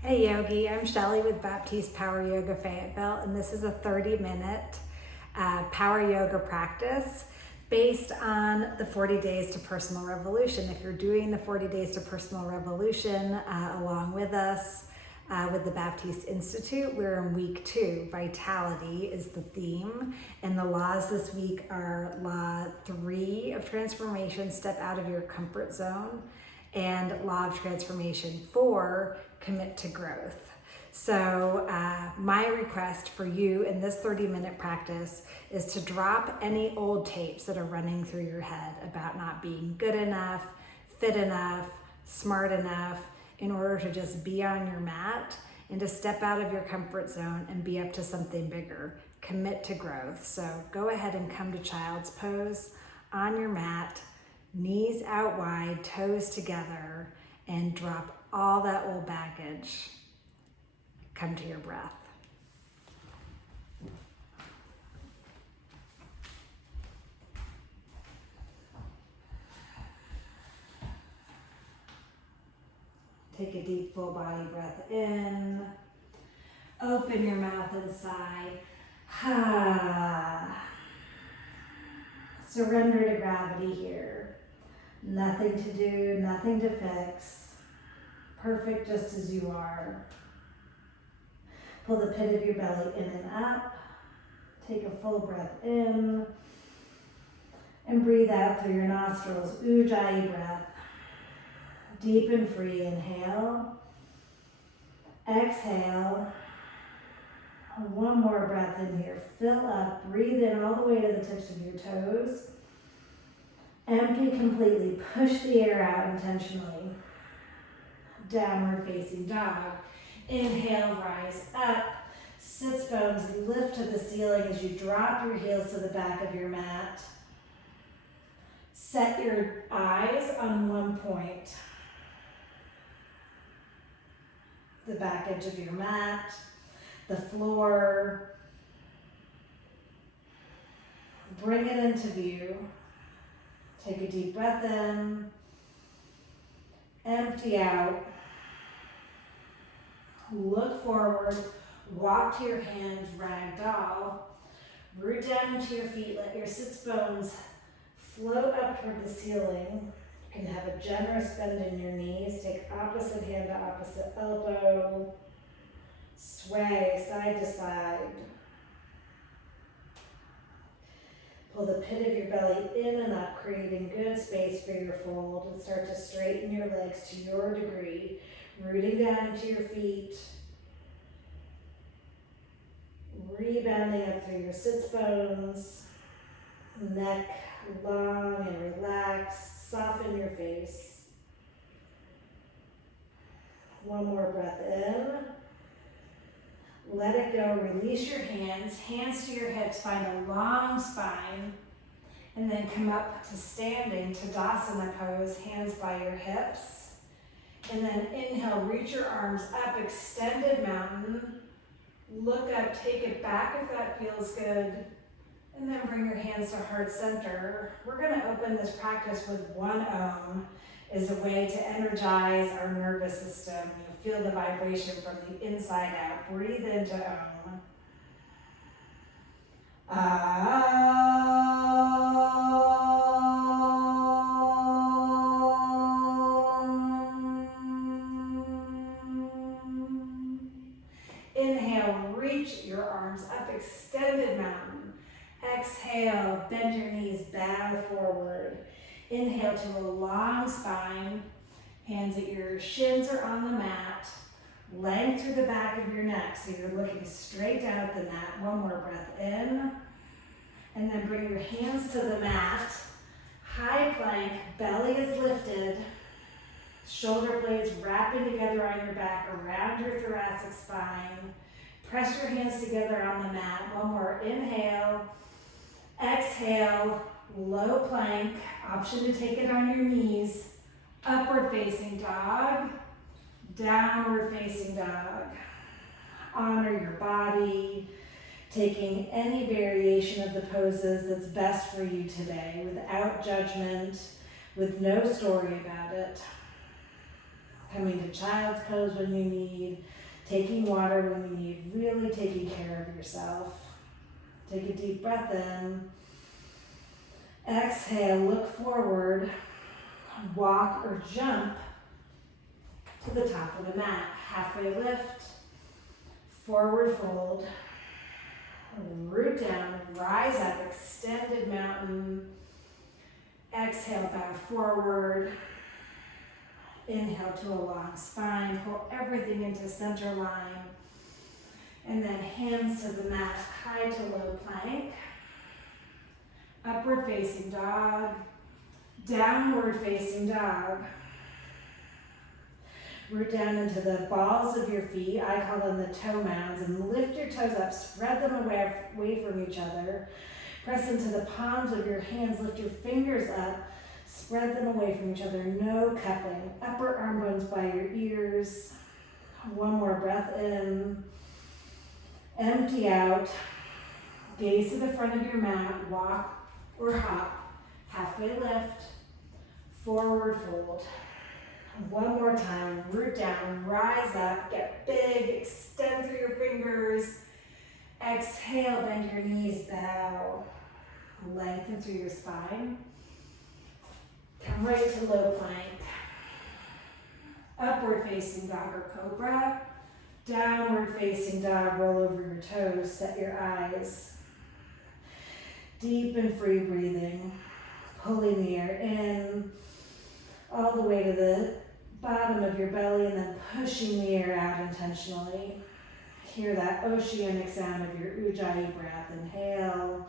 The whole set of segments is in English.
Hey Yogi, I'm Shelly with Baptiste Power Yoga Fayetteville, and this is a 30-minute power yoga practice based on the 40 Days to Personal Revolution. If you're doing the 40 Days to Personal Revolution along with us with the Baptiste Institute, we're in week 2. Vitality is the theme, and the laws this week are Law 3 of Transformation, step out of your comfort zone, and Law of Transformation 4, commit to growth. So my request for you in this 30-minute practice is to drop any old tapes that are running through your head about not being good enough, fit enough, smart enough, in order to just be on your mat and to step out of your comfort zone and be up to something bigger. Commit to growth. So go ahead and come to child's pose on your mat, knees out wide, toes together, and drop all that old baggage. Come to your breath. Take a deep full body breath in. Open your mouth and sigh. Surrender to gravity here. Nothing to do, nothing to fix. Perfect just as you are. Pull the pit of your belly in and up. Take a full breath in. And breathe out through your nostrils. Ujjayi breath. Deep and free. Inhale. Exhale. One more breath in here. Fill up. Breathe in all the way to the tips of your toes. Empty completely. Push the air out intentionally. Downward facing dog. Inhale, rise up. Sits bones lift to the ceiling as you drop your heels to the back of your mat. Set your eyes on one point. The back edge of your mat, the floor. Bring it into view. Take a deep breath in. Empty out. Look forward. Walk to your hands, ragdoll. Root down into your feet. Let your sits bones float up toward the ceiling. You can have a generous bend in your knees. Take opposite hand to opposite elbow. Sway side to side. Pull the pit of your belly in and up, creating good space for your fold, and start to straighten your legs to your degree, rooting down into your feet, rebounding up through your sits bones, neck long and relaxed, soften your face. One more breath in. Let it go, release your hands to your hips, find a long spine, and then come up to standing, Tadasana pose, hands by your hips. And then inhale, reach your arms up, extended mountain. Look up, take it back if that feels good. And then bring your hands to heart center. We're gonna open this practice with one Om as a way to energize our nervous system. You'll feel the vibration from the inside out. Breathe into Om. Inhale, reach your arms up, extended mountain. Exhale, bend your knees, bow forward. Inhale to a long spine. Hands at your shins are on the mat. Length through the back of your neck, so you're looking straight down at the mat. One more breath in. And then bring your hands to the mat. High plank, belly is lifted. Shoulder blades wrapping together on your back around your thoracic spine. Press your hands together on the mat. One more inhale. Exhale, low plank. Option to take it on your knees. Upward facing dog. Downward facing dog. Honor your body. Taking any variation of the poses that's best for you today without judgment, with no story about it. Coming to child's pose when you need, taking water when you need, really taking care of yourself. Take a deep breath in. Exhale, look forward, walk or jump to the top of the mat. Halfway lift, forward fold, root down, rise up, extended mountain. Exhale, bow forward. Inhale to a long spine, pull everything into center line. And then hands to the mat, high to low plank. Upward facing dog, downward facing dog. Root down into the balls of your feet, I call them the toe mounds, and lift your toes up, spread them away from each other. Press into the palms of your hands, lift your fingers up, spread them away from each other, no cupping. Upper arm bones by your ears. One more breath in. Empty out. Gaze to the front of your mat, walk or hop. Halfway lift, forward fold. One more time, root down, rise up, get big, extend through your fingers. Exhale, bend your knees, bow. Lengthen through your spine. Come right to low plank. Upward facing dog or cobra. Downward facing dog, roll over your toes, set your eyes. Deep and free breathing. Pulling the air in all the way to the bottom of your belly and then pushing the air out intentionally. Hear that oceanic sound of your Ujjayi breath. Inhale.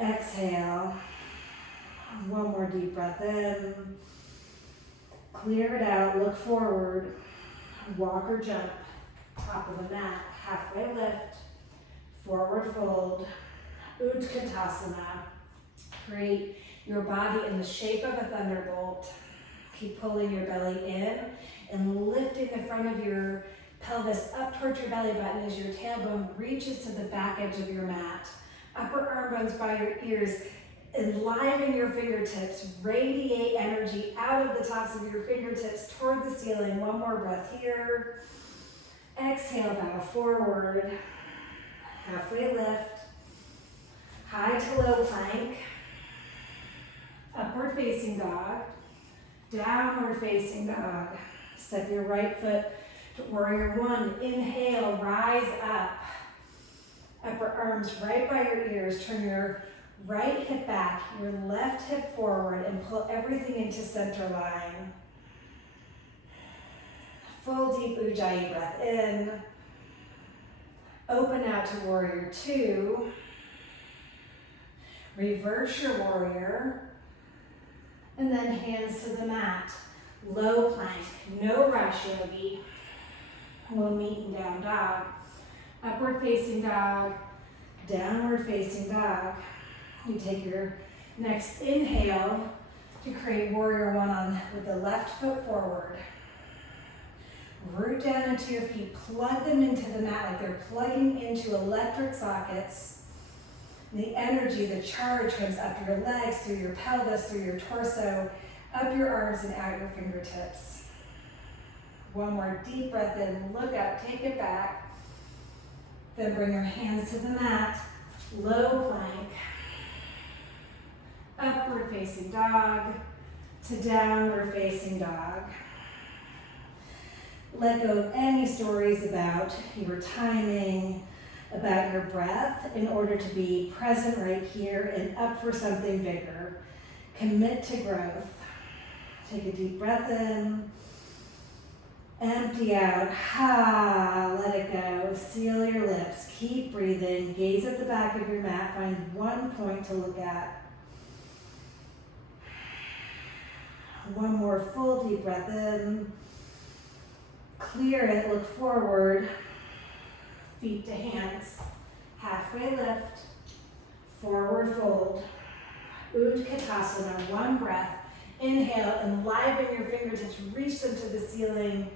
Exhale. One more deep breath in. Clear it out. Look forward. Walk or jump. Top of the mat. Halfway lift. Forward fold. Utkatasana. Create your body in the shape of a thunderbolt. Keep pulling your belly in and lifting the front of your pelvis up towards your belly button as your tailbone reaches to the back edge of your mat. Upper arm bones by your ears. Enliven your fingertips. Radiate energy out of the tops of your fingertips toward the ceiling. One more breath here. Exhale, bow forward. Halfway lift. High to low plank. Upward facing dog. Downward facing dog. Step your right foot to warrior one. Inhale, rise up. Upper arms right by your ears. Turn your right hip back, your left hip forward, and pull everything into center line. Full deep Ujjayi breath in. Open out to warrior two. Reverse your warrior. And then hands to the mat. Low plank, no rush, yogi. We'll meet in down dog. Upward facing dog, downward facing dog. You take your next inhale to create warrior one on with the left foot forward. Root down into your feet, plug them into the mat like they're plugging into electric sockets. The energy, the charge comes up your legs, through your pelvis, through your torso, up your arms and out your fingertips. One more deep breath in, look up, take it back. Then bring your hands to the mat, low plank. Upward facing dog to downward facing dog. Let go of any stories about your timing, about your breath, in order to be present right here and up for something bigger. Commit to growth. Take a deep breath in. Empty out. Ha, let it go. Seal your lips. Keep breathing. Gaze at the back of your mat. Find one point to look at. One more full deep breath in. Clear it. Look forward. Feet to hands. Halfway lift. Forward fold. Utkatasana. One breath. Inhale, enliven your fingertips. Reach them to the ceiling.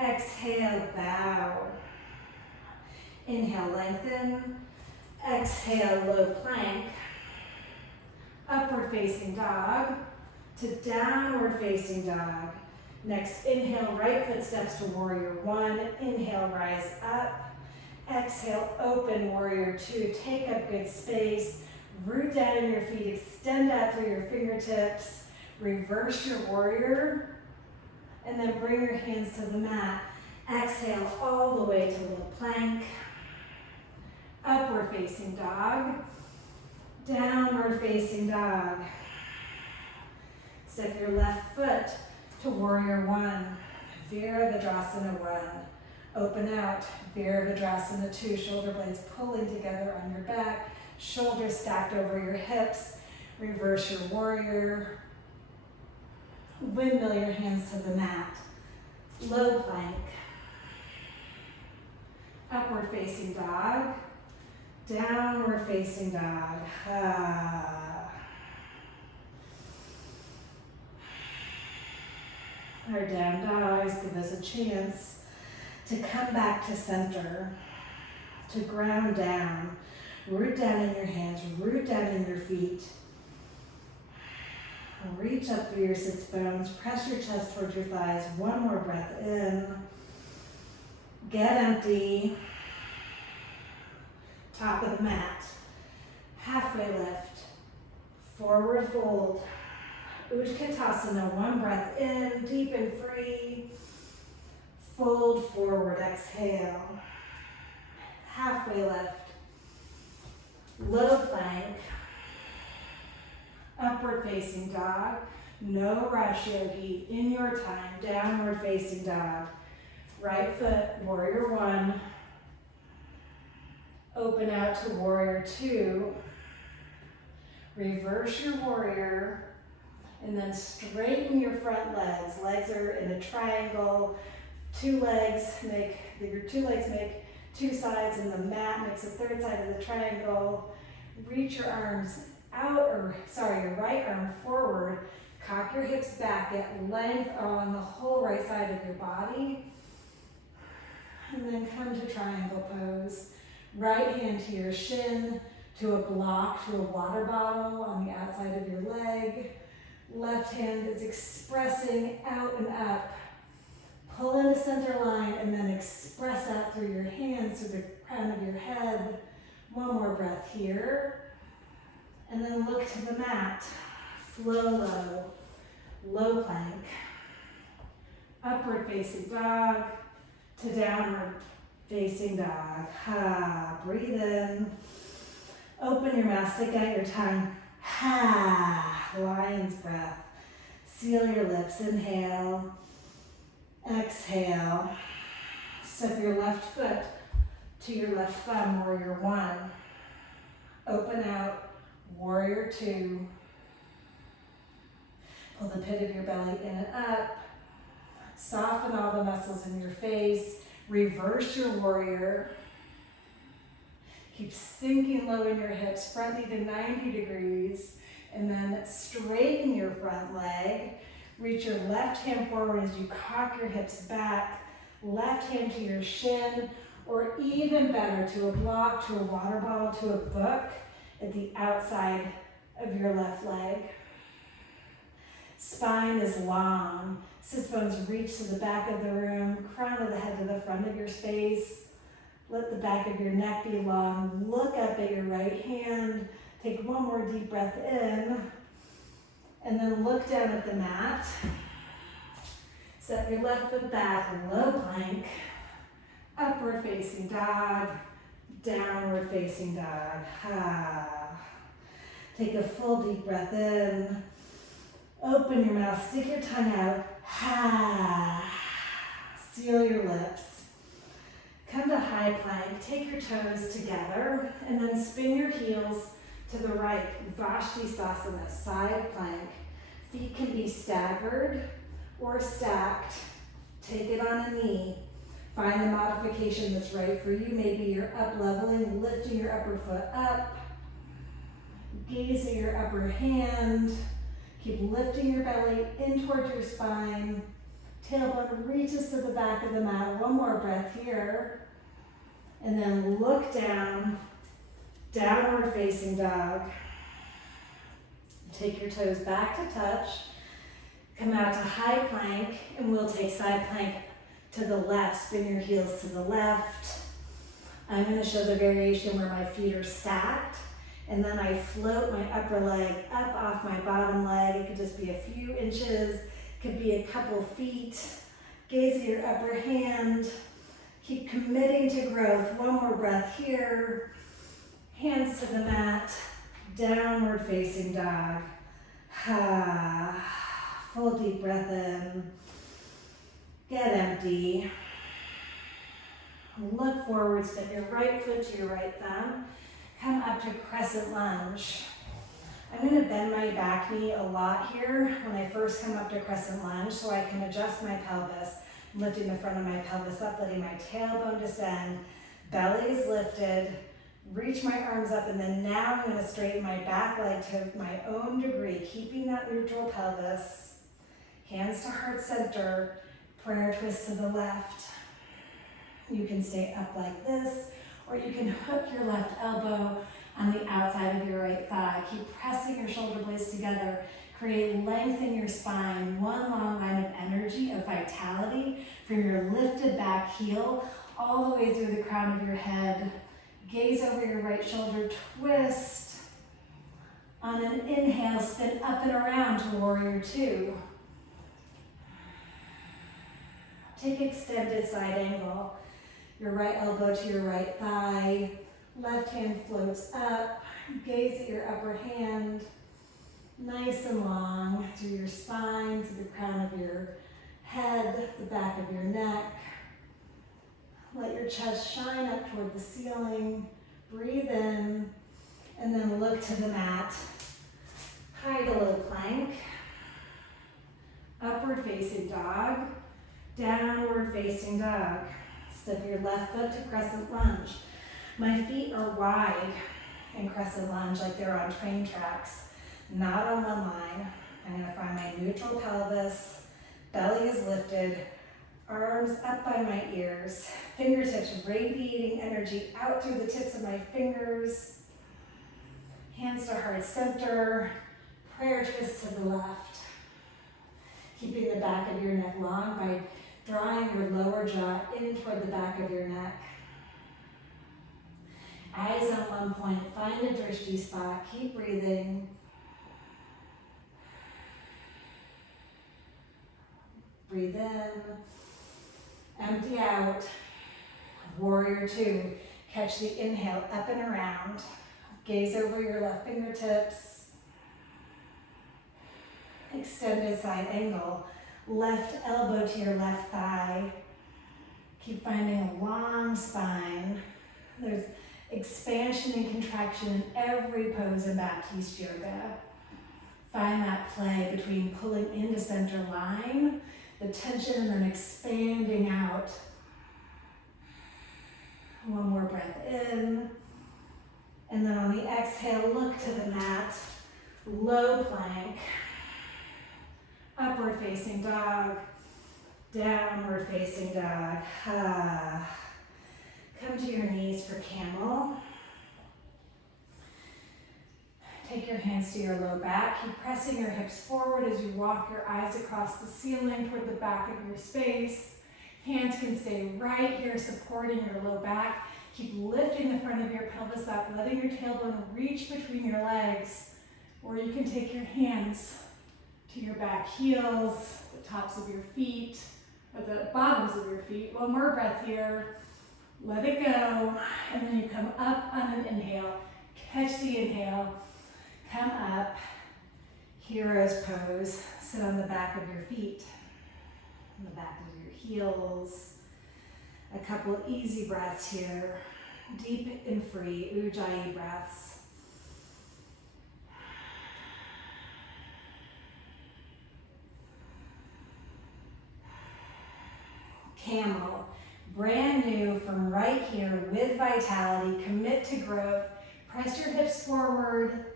Exhale, bow. Inhale, lengthen. Exhale, low plank. Upward facing dog to downward facing dog. Next, inhale, right foot steps to warrior one. Inhale, rise up. Exhale, open warrior two. Take up good space. Root down in your feet, extend out through your fingertips. Reverse your warrior. And then bring your hands to the mat. Exhale all the way to low plank. Upward facing dog. Downward facing dog. Step your left foot to warrior one. Virabhadrasana one. Open out. Virabhadrasana two. Shoulder blades pulling together on your back. Shoulders stacked over your hips. Reverse your warrior. Windmill your hands to the mat. Low plank. Upward facing dog. Downward facing dog. Our down dogs give us a chance to come back to center, to ground down. Root down in your hands, root down in your feet. Reach up through your sits bones, press your chest towards your thighs. One more breath in. Get empty. Top of the mat. Halfway lift. Forward fold. Utkatasana, one breath in, deep and free. Fold forward, exhale. Halfway lift. Low plank. Upward facing dog. No rush, yogi. In your time, downward facing dog. Right foot, warrior one. Open out to warrior two. Reverse your warrior. And then straighten your front legs. Legs are in a triangle. Your two legs make two sides, and the mat makes a third side of the triangle. Reach your arms out, your right arm forward. Cock your hips back, get length along the whole right side of your body. And then come to triangle pose. Right hand to your shin, to a block, to a water bottle on the outside of your leg. Left hand is expressing out and up. Pull into center line and then express out through your hands to the crown of your head. One more breath here. And then look to the mat. Flow low. Low plank. Upward facing dog to downward facing dog. Breathe in. Open your mouth, stick out your tongue. Lion's breath. Seal your lips. Inhale. Exhale. Step your left foot to your left thumb, warrior one. Open out, warrior two. Pull the pit of your belly in and up. Soften all the muscles in your face. Reverse your warrior. Keep sinking low in your hips, front knee to 90 degrees. And then straighten your front leg. Reach your left hand forward as you cock your hips back. Left hand to your shin, or even better, to a block, to a water bottle, to a book at the outside of your left leg. Spine is long. Sits bones reach to the back of the room, crown of the head to the front of your space. Let the back of your neck be long. Look up at your right hand. Take one more deep breath in. And then look down at the mat. Set your left foot back, low plank. Upward facing dog. Downward facing dog. Take a full deep breath in. Open your mouth, stick your tongue out. Seal your lips. Come to high plank, take your toes together, and then spin your heels to the right. Vashisthasana, side plank. Feet can be staggered or stacked. Take it on a knee. Find the modification that's right for you. Maybe you're up leveling, lifting your upper foot up. Gaze at your upper hand. Keep lifting your belly in towards your spine. Tailbone reaches to the back of the mat. One more breath here. And then look down. Downward facing dog. Take your toes back to touch. Come out to high plank, and we'll take side plank to the left. Spin your heels to the left. I'm going to show the variation where my feet are stacked, and then I float my upper leg up off my bottom leg. It could just be a few inches, could be a couple feet. Gaze at your upper hand. Keep committing to growth. One more breath here. Hands to the mat. Downward facing dog. Full deep breath in. Get empty. Look forward, step your right foot to your right thumb. Come up to crescent lunge. I'm going to bend my back knee a lot here when I first come up to crescent lunge so I can adjust my pelvis. I'm lifting the front of my pelvis up, letting my tailbone descend. Belly is lifted. Reach my arms up, and then now I'm going to straighten my back leg to my own degree, keeping that neutral pelvis. Hands to heart center. Prayer twist to the left. You can stay up like this, or you can hook your left elbow on the outside of your right thigh. Keep pressing your shoulder blades together. Create length in your spine. One long line of energy, of vitality from your lifted back heel all the way through the crown of your head. Gaze over your right shoulder, twist. On an inhale, spin up and around to warrior two. Take extended side angle. Your right elbow to your right thigh. Left hand floats up. Gaze at your upper hand. Nice and long through your spine, to the crown of your head, the back of your neck. Let your chest shine up toward the ceiling. Breathe in, and then look to the mat. High to low plank. Upward facing dog. Downward facing dog. Step your left foot to crescent lunge. My feet are wide in crescent lunge like they're on train tracks, not on one line. I'm going to find my neutral pelvis. Belly is lifted. Arms up by my ears. Fingertips radiating energy out through the tips of my fingers. Hands to heart center. Prayer twist to the left. Keeping the back of your neck long by drawing your lower jaw in toward the back of your neck. Eyes on one point. Find a drishti spot. Keep breathing. Breathe in. Empty out. Warrior two. Catch the inhale up and around. Gaze over your left fingertips. Extended side angle. Left elbow to your left thigh. Keep finding a long spine. There's expansion and contraction in every pose in Baptiste yoga. Find that play between pulling into center line, the tension, and then expanding out. One more breath in. And then on the exhale, look to the mat. Low plank. Upward facing dog. Downward facing dog. Come to your knees for camel. Take your hands to your low back. Keep pressing your hips forward as you walk your eyes across the ceiling toward the back of your space. Hands can stay right here supporting your low back. Keep lifting the front of your pelvis up, letting your tailbone reach between your legs. Or you can take your hands to your back heels, the tops of your feet, or the bottoms of your feet. One more breath here. Let it go. And then you come up on an inhale. Catch the inhale. Come up. Hero's pose. Sit on the back of your feet, on the back of your heels. A couple easy breaths here. Deep and free Ujjayi breaths. Camel, brand new from right here with vitality. Commit to growth. Press your hips forward.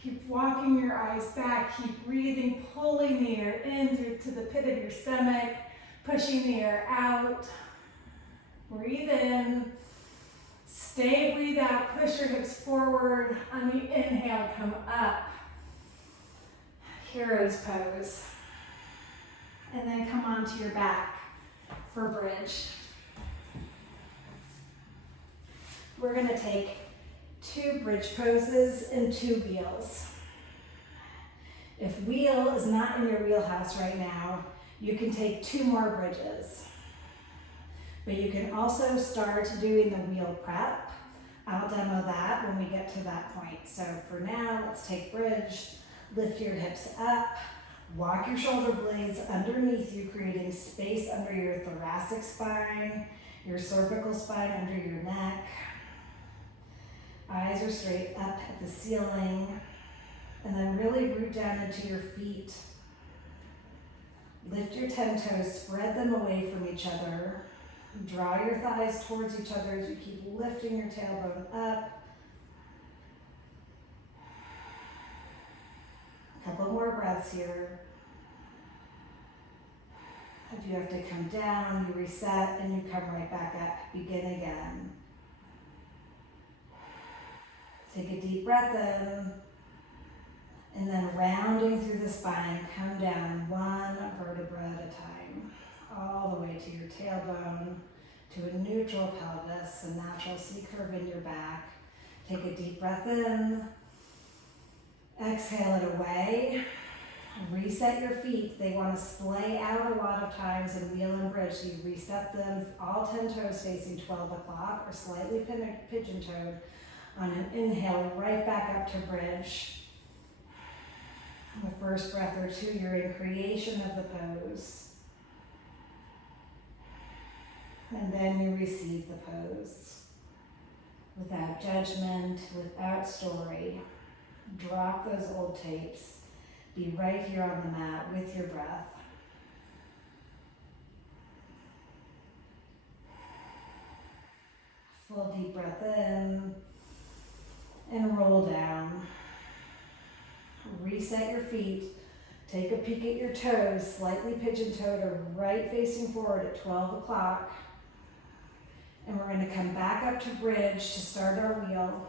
Keep walking your eyes back. Keep breathing, pulling the air in through to the pit of your stomach, pushing the air out. Breathe in. Stay, breathe out. Push your hips forward. On the inhale, come up. Hero's pose. And then come onto your back for bridge. We're gonna take 2 bridge poses and 2 wheels. If wheel is not in your wheelhouse right now, you can take 2 more bridges. But you can also start doing the wheel prep. I'll demo that when we get to that point. So for now, let's take bridge, lift your hips up, walk your shoulder blades underneath you, creating space under your thoracic spine, your cervical spine under your neck. Eyes are straight up at the ceiling. And then really root down into your feet. Lift your 10 toes, spread them away from each other. Draw your thighs towards each other as you keep lifting your tailbone up. A couple more breaths here. If you have to come down, you reset and you come right back up. Begin again. Take a deep breath in. And then rounding through the spine, come down 1 vertebra at a time, all the way to your tailbone, to a neutral pelvis, a natural C curve in your back. Take a deep breath in, exhale it away, reset your feet. They want to splay out a lot of times in wheel and bridge, so you reset them, all 10 toes facing 12 o'clock or slightly pigeon-toed. On an inhale, right back up to bridge. The first breath or 2, you're in creation of the pose. And then you receive the pose. Without judgment, without story. Drop those old tapes. Be right here on the mat with your breath. Full deep breath in and roll down. Reset your feet. Take a peek at your toes, slightly pigeon-toed or right facing forward at 12 o'clock. And we're going to come back up to bridge to start our wheel.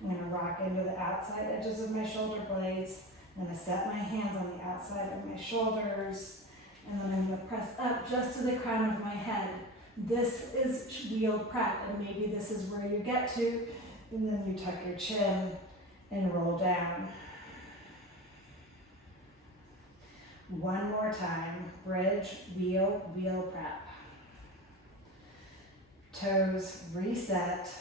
I'm going to rock into the outside edges of my shoulder blades. I'm going to set my hands on the outside of my shoulders. And then I'm going to press up just to the crown of my head. This is wheel prep, and maybe this is where you get to. And then you tuck your chin and roll down. One more time. Bridge, wheel, wheel prep. Toes reset.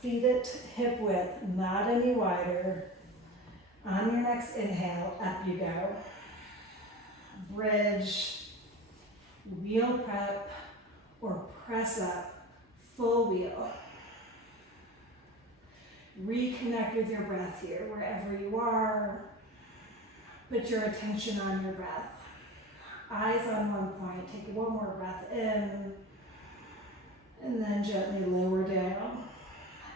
Feet at hip width, not any wider. On your next inhale, up you go. Bridge, wheel prep, or press up, full wheel. Reconnect with your breath here, wherever you are. Put your attention on your breath. Eyes on one point. Take one more breath in, and then gently lower down.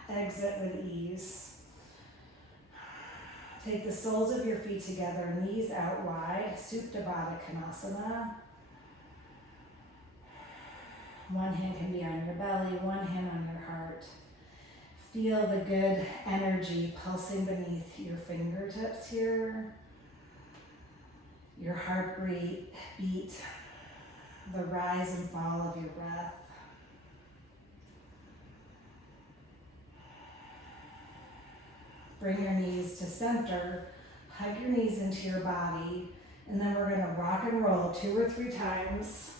Exit with ease. Take the soles of your feet together, knees out wide, Supta Baddha Konasana. One hand can be on your belly, one hand on your heart. Feel the good energy pulsing beneath your fingertips here. Your heartbeat, the rise and fall of your breath. Bring your knees to center, hug your knees into your body, and then we're gonna rock and roll 2 or 3 times,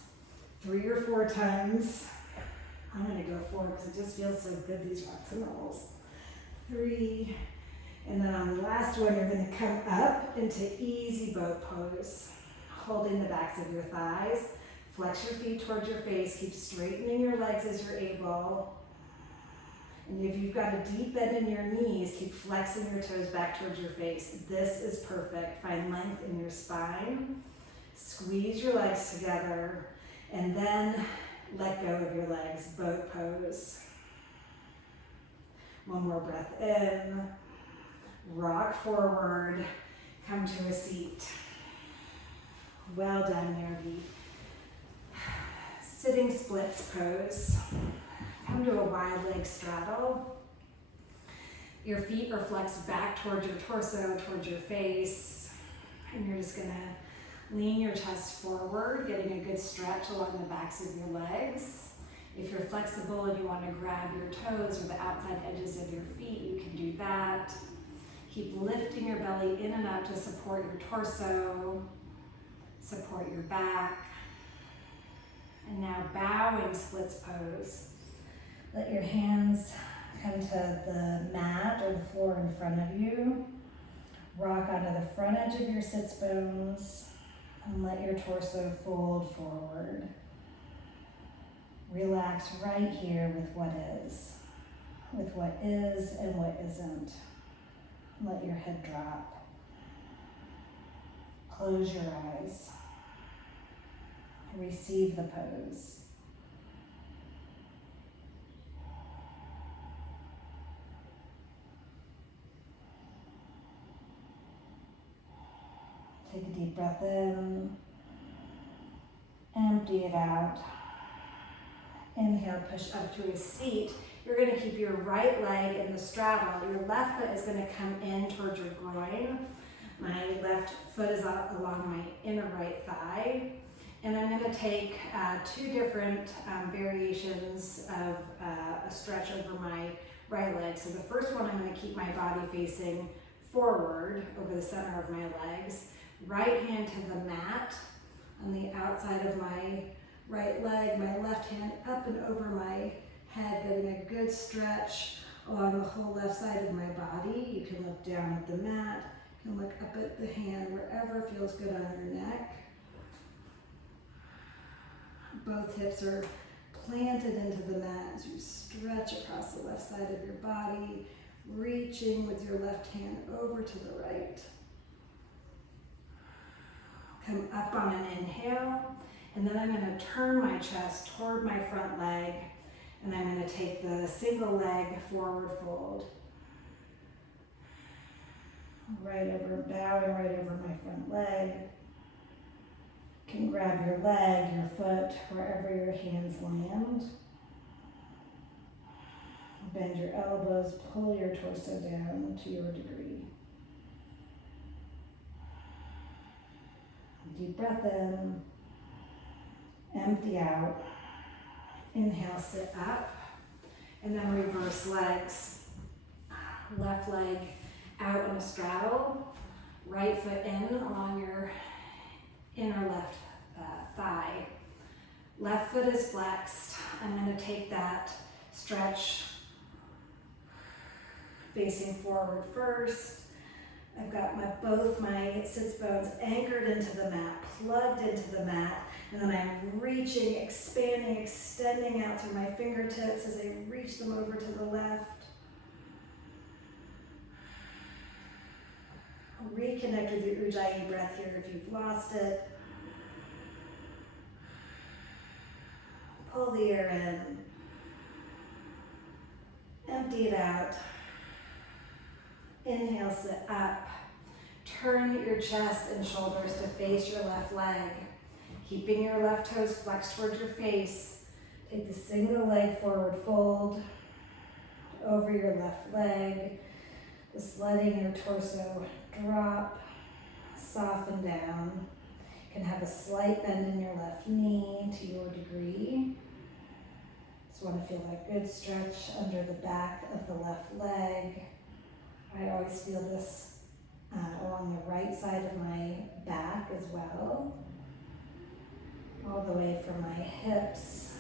3 or 4 times. I'm gonna go 4 because it just feels so good, these rocks and rolls. 3, and then on the last one, you're gonna come up into easy boat pose, holding the backs of your thighs. Flex your feet towards your face, keep straightening your legs as you're able. And if you've got a deep bend in your knees, keep flexing your toes back towards your face. This is perfect. Find length in your spine. Squeeze your legs together, and then let go of your legs, boat pose. One more breath in. Rock forward, come to a seat. Well done, Yogi. Sitting splits pose. Come to a wide leg straddle. Your feet are flexed back towards your torso, towards your face. And you're just gonna lean your chest forward, getting a good stretch along the backs of your legs. If you're flexible and you want to grab your toes or the outside edges of your feet, you can do that. Keep lifting your belly in and up to support your torso, support your back. And now bowing splits pose. Let your hands come to the mat or the floor in front of you. Rock onto the front edge of your sits bones and let your torso fold forward. Relax right here with what is and what isn't. Let your head drop. Close your eyes. Receive the pose. Take a deep breath in. Empty it out. Inhale, push up to a seat. You're going to keep your right leg in the straddle. Your left foot is going to come in towards your groin. My left foot is along my inner right thigh. And I'm going to take two different variations of a stretch over my right leg. So the first one, I'm going to keep my body facing forward over the center of my legs. Right hand to the mat on the outside of my right leg, my left hand up and over my head, getting a good stretch along the whole left side of my body. You can look down at the mat, you can look up at the hand, wherever feels good on your neck. Both hips are planted into the mat as you stretch across the left side of your body, reaching with your left hand over to the right. Come up on an inhale, and then I'm going to turn my chest toward my front leg, and I'm going to take the single leg forward fold. Bowing right over my front leg. You can grab your leg, your foot, wherever your hands land. Bend your elbows, pull your torso down to your degree. Deep breath in, empty out. Inhale, sit up, and then reverse legs. Left leg out in a straddle, right foot in along your inner left thigh. Left foot is flexed. I'm going to take that stretch facing forward first. I've got both my sits bones anchored into the mat, plugged into the mat, and then I'm reaching, expanding, extending out through my fingertips as I reach them over to the left. Reconnect with your Ujjayi breath here if you've lost it. Pull the air in. Empty it out. Inhale, sit up. Turn your chest and shoulders to face your left leg. Keeping your left toes flexed towards your face. Take the single leg forward fold over your left leg. Just letting your torso drop, soften down. You can have a slight bend in your left knee to your degree. Just want to feel that good stretch under the back of the left leg. I always feel this along the right side of my back as well. All the way from my hips,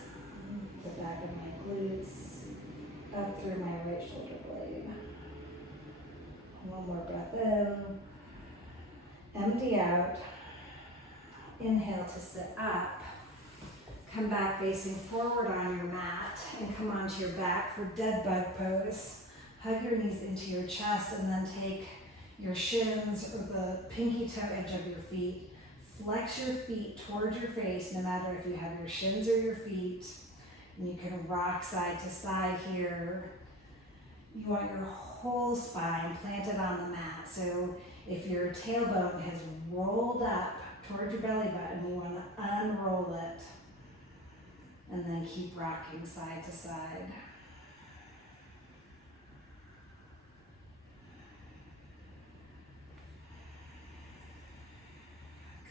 the back of my glutes, up through my right shoulder blade. One more breath in. Empty out. Inhale to sit up. Come back facing forward on your mat and come onto your back for dead bug pose. Hug your knees into your chest and then take your shins or the pinky toe edge of your feet. Flex your feet towards your face, no matter if you have your shins or your feet. And you can rock side to side here. You want your whole spine planted on the mat. So if your tailbone has rolled up towards your belly button, you want to unroll it. And then keep rocking side to side.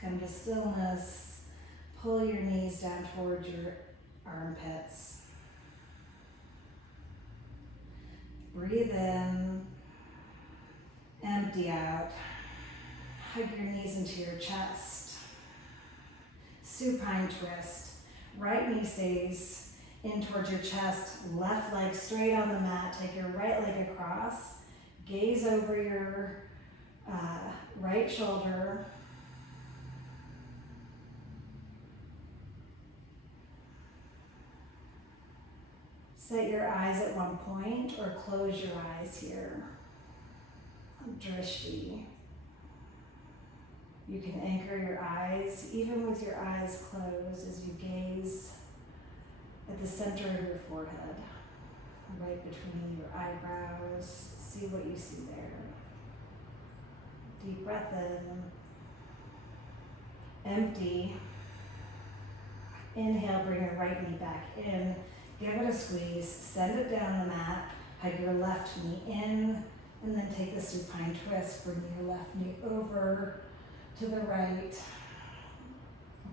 Come to stillness. Pull your knees down towards your armpits. Breathe in. Empty out. Hug your knees into your chest. Supine twist. Right knee stays in towards your chest. Left leg straight on the mat. Take your right leg across. Gaze over your right shoulder. Set your eyes at one point or close your eyes here. Drishti. You can anchor your eyes, even with your eyes closed, as you gaze at the center of your forehead, right between your eyebrows. See what you see there. Deep breath in. Empty. Inhale, bring your right knee back in. Give it a squeeze. Send it down the mat. Hug your left knee in. And then take the supine twist. Bring your left knee over to the right.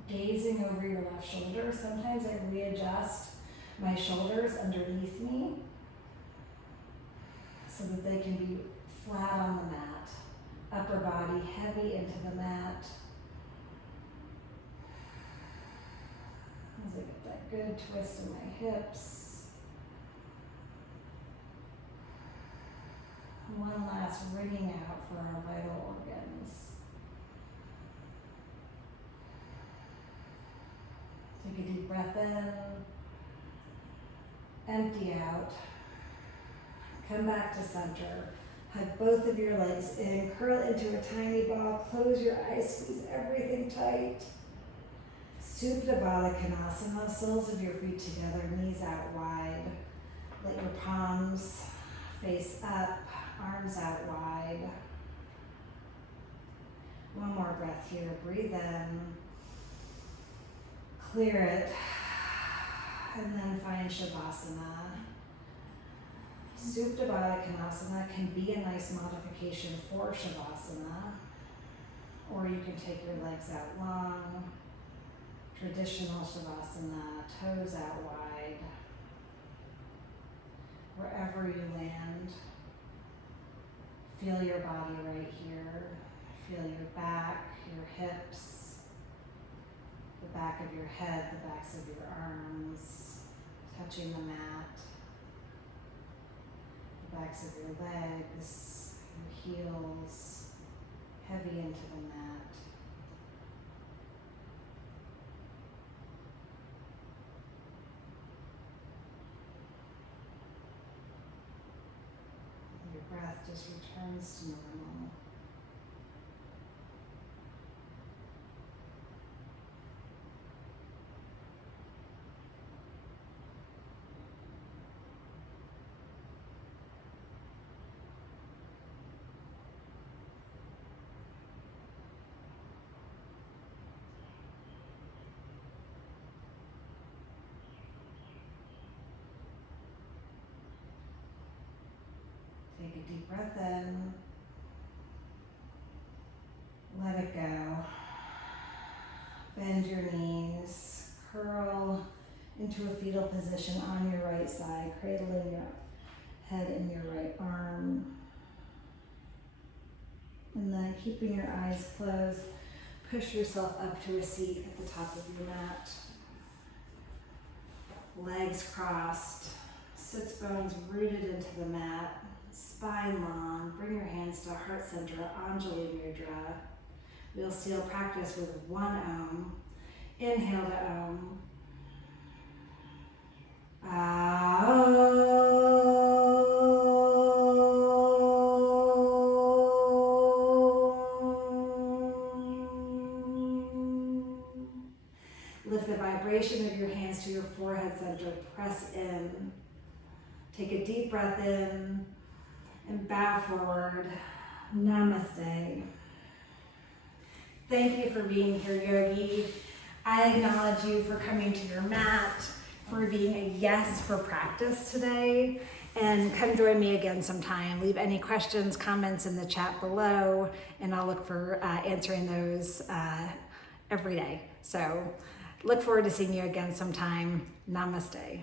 Gazing over your left shoulder. Sometimes I readjust my shoulders underneath me so that they can be flat on the mat. Upper body heavy into the mat. As I get that good twist in my hips. One last wringing out for our vital organs. Take a deep breath in. Empty out. Come back to center. Hug both of your legs in. Curl into a tiny ball. Close your eyes. Squeeze everything tight. Supine Konasana. Soles of your feet together. Knees out wide. Let your palms face up. Arms out wide. One more breath here. Breathe in. Clear it. And then find Shavasana. Supine Konasana can be a nice modification for Shavasana. Or you can take your legs out long. Traditional Shavasana. Toes out wide. Wherever you land. Feel your body right here. Feel your back, your hips, the back of your head, the backs of your arms, touching the mat, the backs of your legs, your heels, heavy into the mat. Your breath just returns to normal. Take a deep breath in. Let it go. Bend your knees. Curl into a fetal position on your right side, cradling your head in your right arm. And then keeping your eyes closed, push yourself up to a seat at the top of your mat. Legs crossed, sits bones rooted into the mat. Spine long. Bring your hands to heart center, Anjali Mudra. We'll still practice with one Om. Inhale to Om. Lift the vibration of your hands to your forehead center. Press in. Take a deep breath in. And bow forward. Namaste. Thank you for being here, Yogi. I acknowledge you for coming to your mat, for being a yes for practice today, and come join me again sometime. Leave any questions, comments in the chat below, and I'll look for answering those every day. So look forward to seeing you again sometime. Namaste.